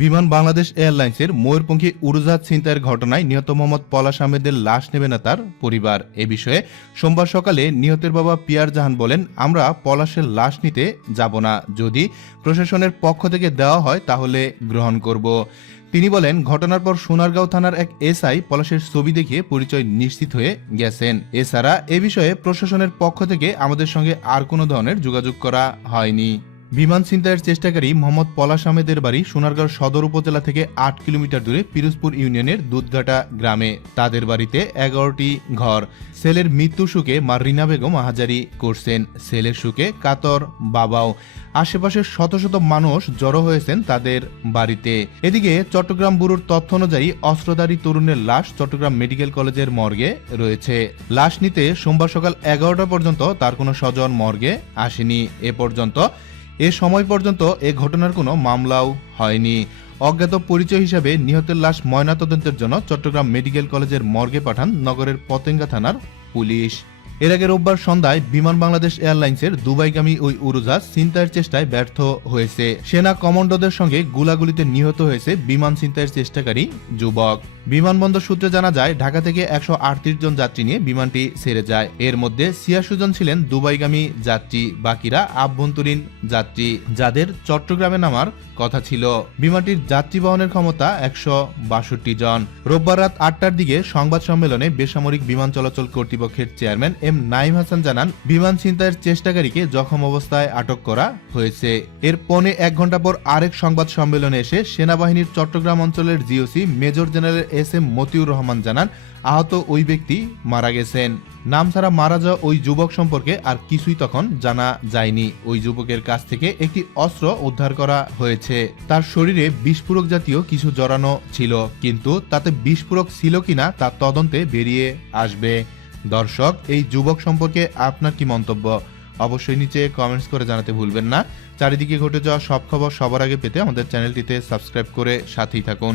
বিমান বাংলাদেশ এয়ারলাইন্সের ময়ূরপঙ্খী উড়োজাহাজ ছিনতাইয়ের ঘটনায় নিহত মোহাম্মদ পলাশ আহমেদের লাশ নেবে না তার পরিবার। এ বিষয়ে সোমবার সকালে নিহতের বাবা পিয়ার জাহান বলেন, আমরা পলাশের লাশ নিতে যাব না। যদি প্রশাসনের পক্ষ থেকে দেওয়া হয়, তাহলে গ্রহণ করব। তিনি বলেন, ঘটনার পর সোনারগাঁও থানার এক এসআই পলাশের ছবি দেখিয়ে পরিচয় নিশ্চিত হয়ে গেছেন। এছাড়া এ বিষয়ে প্রশাসনের পক্ষ থেকে আমাদের সঙ্গে আর কোনো ধরনের যোগাযোগ করা হয়নি। বিমান ছিনতাইয়ের চেষ্টাকারী মোহাম্মদ পলাশ আহমেদের বাড়ি সোনারগাঁও সদর উপজেলা থেকে আট কিলোমিটার দূরে পিরোজপুর ইউনিয়নের দুধঘাটা গ্রামে। তাদের বাড়িতে এগারোটি ঘর। সেলের মৃত্যু সুখে মা রিনা বেগম আহাজারি করছেন। সেলের সুখে কাতর বাবাও। আশেপাশের শত শত মানুষ জড়ো হয়েছেন তাদের বাড়িতে। এদিকে চট্টগ্রাম ব্যুরোর তথ্য অনুযায়ী অস্ত্রধারী তরুণের লাশ চট্টগ্রাম মেডিকেল কলেজের মর্গে রয়েছে। লাশ নিতে সোমবার সকাল এগারোটা পর্যন্ত তার কোনো স্বজন মর্গে আসেনি। এ পর্যন্ত এ সময় পর্যন্ত এ ঘটনার কোনো মামলাও হয়নি। অজ্ঞাত পরিচয় হিসাবে নিহতের লাশ ময়নাতদন্তের জন্য চট্টগ্রাম মেডিকেল কলেজের মর্গে পাঠান নগরের পতেঙ্গা থানার পুলিশ। এর আগে রোববার সন্ধ্যায় বিমান বাংলাদেশ এয়ারলাইন্সের দুবাইগামী ওই উড়োজাহাজ ছিনতাইয়ের চেষ্টায় ব্যর্থ হয়েছে। সেনা কমান্ডোদের সঙ্গে গুলাগুলিতে নিহত হয়েছে বিমান ছিনতাইয়ের চেষ্টাকারী যুবক। বিমানবন্দর সূত্রে জানা যায়, ঢাকা থেকে একশো আটত্রিশ জন যাত্রী নিয়ে বিমানটি ছেড়ে যায়। এর মধ্যে ছিয়াশি জন ছিলেন দুবাইগামী যাত্রী, বাকিরা আভ্যন্তরীণ যাত্রী, যাদের চট্টগ্রামে নামার কথা ছিল। বিমানটির যাত্রী বহনের ক্ষমতা একশো বাষট্টি জন। রোববার রাত আটটার দিকে সংবাদ সম্মেলনে বেসামরিক বিমান চলাচল কর্তৃপক্ষের চেয়ারম্যান এম নাইম হাসান জানান, বিমান ছিনতাইয়ের চেষ্টাকারীকে জখম অবস্থায় আটক করা হয়েছে। এর পনে এক ঘণ্টা পর আরেক সংবাদ সম্মেলনে এসে সেনাবাহিনীর চট্টগ্রাম অঞ্চলের GOC major general S M Motiur Rahman জানান, আহত ওই ব্যক্তি মারা গেছেন। নাম ছাড়া মারা যাওয়া ওই যুবক সম্পর্কে আর কিছুই তখন জানা যায়নি। ওই যুবকের কাছ থেকে একটি অস্ত্র উদ্ধার করা হয়েছে। তার শরীরে বিস্ফোরক জাতীয় কিছু জড়ানো ছিল, কিন্তু তাতে বিস্ফোরক ছিল কিনা তা তদন্তে বেরিয়ে আসবে। দর্শক, এই যুবক সম্পর্কে আপনার কি মন্তব্য? অবশ্যই নিচে কমেন্টস করে জানাতে ভুলবেন না। চারিদিকে ঘটে যাওয়া সব খবর সবার আগে পেতে আমাদের চ্যানেলটিতে সাবস্ক্রাইব করে সাথেই থাকুন।